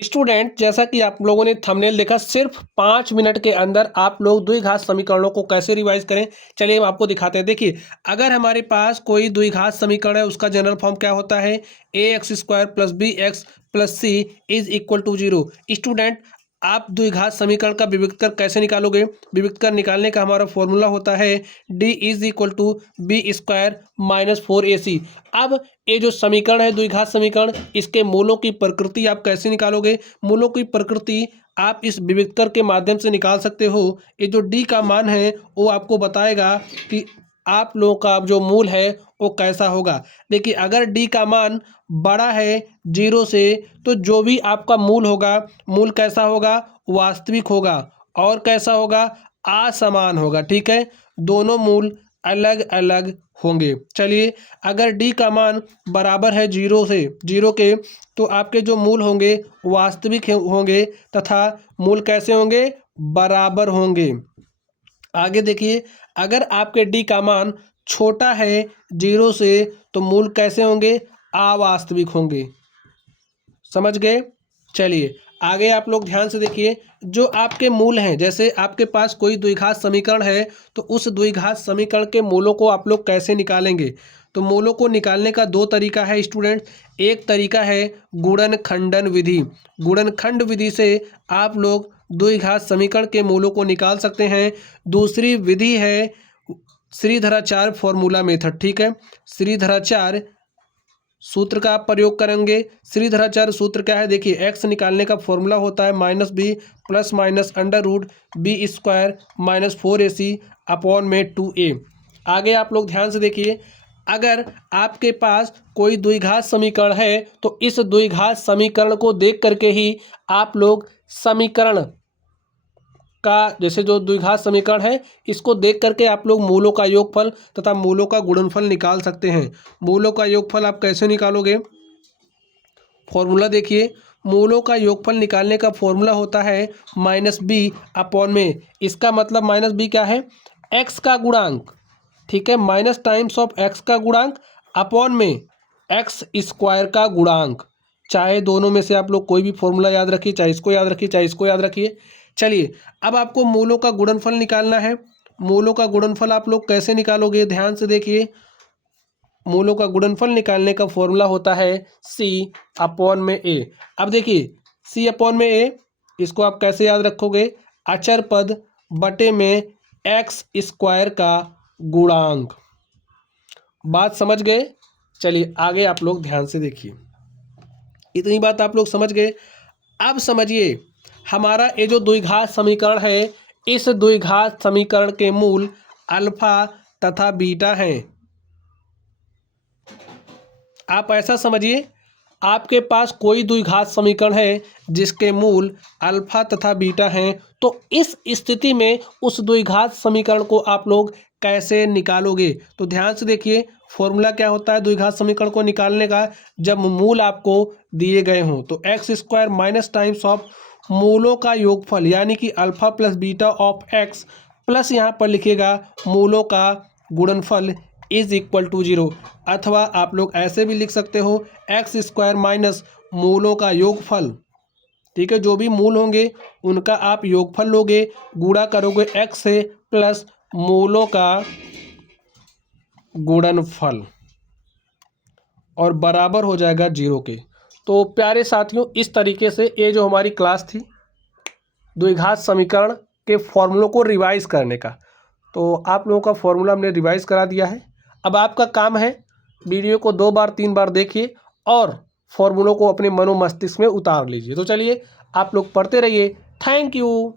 Student, जैसा कि आप लोगों ने थंबनेल देखा, सिर्फ 5 मिनट के अंदर आप लोग द्विघात समीकरणों को कैसे रिवाइज करें, चलिए हम आपको दिखाते हैं। देखिए, अगर हमारे पास कोई द्विघात समीकरण है, उसका जनरल फॉर्म क्या होता है? A x square plus b x plus c is equal to zero. Student, आप द्विघात समीकरण का विविक्त कर कैसे निकालोगे? विविक्त कर निकालने का हमारा फॉर्मूला होता है D is equal to B square minus 4ac। अब ये जो समीकरण है द्विघात समीकरण, इसके मूलों की प्रकृति आप कैसे निकालोगे? मूलों की प्रकृति आप इस विविक्तर के माध्यम से निकाल सकते हो। ये जो डी का मान है वो आपको बताएगा कि आप लोगों का जो मूल है वो कैसा होगा। देखिए, अगर डी का मान बड़ा है जीरो से, तो जो भी आपका मूल होगा, मूल कैसा होगा? वास्तविक होगा। और कैसा होगा? असमान होगा। ठीक है, दोनों मूल अलग अलग होंगे। चलिए, अगर डी का मान बराबर है जीरो से, जीरो के, तो आपके जो मूल होंगे वास्तविक होंगे तथा मूल कैसे होंगे? बराबर होंगे। आगे देखिए, अगर आपके डी का मान छोटा है जीरो से, तो मूल कैसे होंगे? अवास्तविक होंगे। समझ गए? चलिए आगे आप लोग ध्यान से देखिए, जो आपके मूल हैं, जैसे आपके पास कोई द्विघात समीकरण है, तो उस द्विघात समीकरण के मूलों को आप लोग कैसे निकालेंगे? तो मूलों को निकालने का दो तरीका है स्टूडेंट। एक तरीका है गुणनखंडन विधि। गुणनखंड विधि से आप लोग द्विघात समीकरण के मूलों को निकाल सकते हैं। दूसरी विधि है श्रीधराचार्य फॉर्मूला मेथड। ठीक है, श्रीधराचार्य सूत्र का आप प्रयोग करेंगे। श्रीधराचार्य सूत्र क्या है? देखिए, एक्स निकालने का फॉर्मूला होता है minus B plus minus under root B square minus 4ac upon में 2a। आगे आप लोग ध्यान से देखिए, अगर आपके पास कोई द्विघात समीकरण है, तो इस द्विघात समीकरण को देख करके ही आप लोग समीकरण का, जैसे जो द्विघात समीकरण है, इसको देख करके आप लोग मूलों का योगफल तथा मूलों का गुणनफल निकाल सकते हैं। मूलों का योगफल आप कैसे निकालोगे? फॉर्मूला देखिए, मूलों का योगफल निकालने का फॉर्मूला होता है माइनस बी अपॉन में, इसका मतलब माइनस बी क्या है? एक्स का गुणांक। ठीक है, माइनस टाइम्स ऑफ एक्स का गुणांक अपॉन में एक्स स्क्वायर का गुणांक। चाहे दोनों में से आप लोग कोई भी फॉर्मूला याद रखिए, चाहे इसको याद रखिए चाहे इसको याद रखिए। चलिए, अब आपको मूलों का गुणनफल निकालना है। मूलों का गुणनफल आप लोग कैसे निकालोगे? ध्यान से देखिए, मूलों का गुणनफल निकालने का फॉर्मूला होता है सी अपॉन में ए। अब देखिए, सी अपॉन में ए, इसको आप कैसे याद रखोगे? अचर पद बटे में एक्स स्क्वायर का गुणांक। बात समझ गए? चलिए आगे आप लोग ध्यान से देखिए, इतनी बात आप लोग समझ गए। अब समझिए, हमारा ये जो द्विघात समीकरण है, इस द्विघात समीकरण के मूल अल्फा तथा बीटा हैं। आप ऐसा समझिए, आपके पास कोई द्विघात समीकरण है जिसके मूल अल्फा तथा बीटा हैं, तो इस स्थिति में उस द्विघात समीकरण को आप लोग कैसे निकालोगे? तो ध्यान से देखिए, फॉर्मूला क्या होता है द्विघात समीकरण को निकालने का? जब मूल आपको दिए गए हों, तो x square minus times of मूलों का योगफल, यानी कि alpha plus beta of x, plus यहाँ पर लिखिएगा मूलों का गुणनफल इज इक्वल टू जीरो। अथवा आप लोग ऐसे भी लिख सकते हो एक्स स्क्वायर माइनस मूलों का योगफल। ठीक है, जो भी मूल होंगे उनका आप योगफल लोगे, गुणा करोगे एक्स से प्लस मूलों का गुणनफल, और बराबर हो जाएगा जीरो के। तो प्यारे साथियों, इस तरीके से ये जो हमारी क्लास थी द्विघात समीकरण के फॉर्मूलों को रिवाइज करने का, तो आप लोगों का फॉर्मूला हमने रिवाइज करा दिया है। अब आपका काम है, वीडियो को 2 बार 3 बार देखिए और फॉर्मूलों को अपने मनो मस्तिष्क में उतार लीजिए। तो चलिए, आप लोग पढ़ते रहिए। Thank you.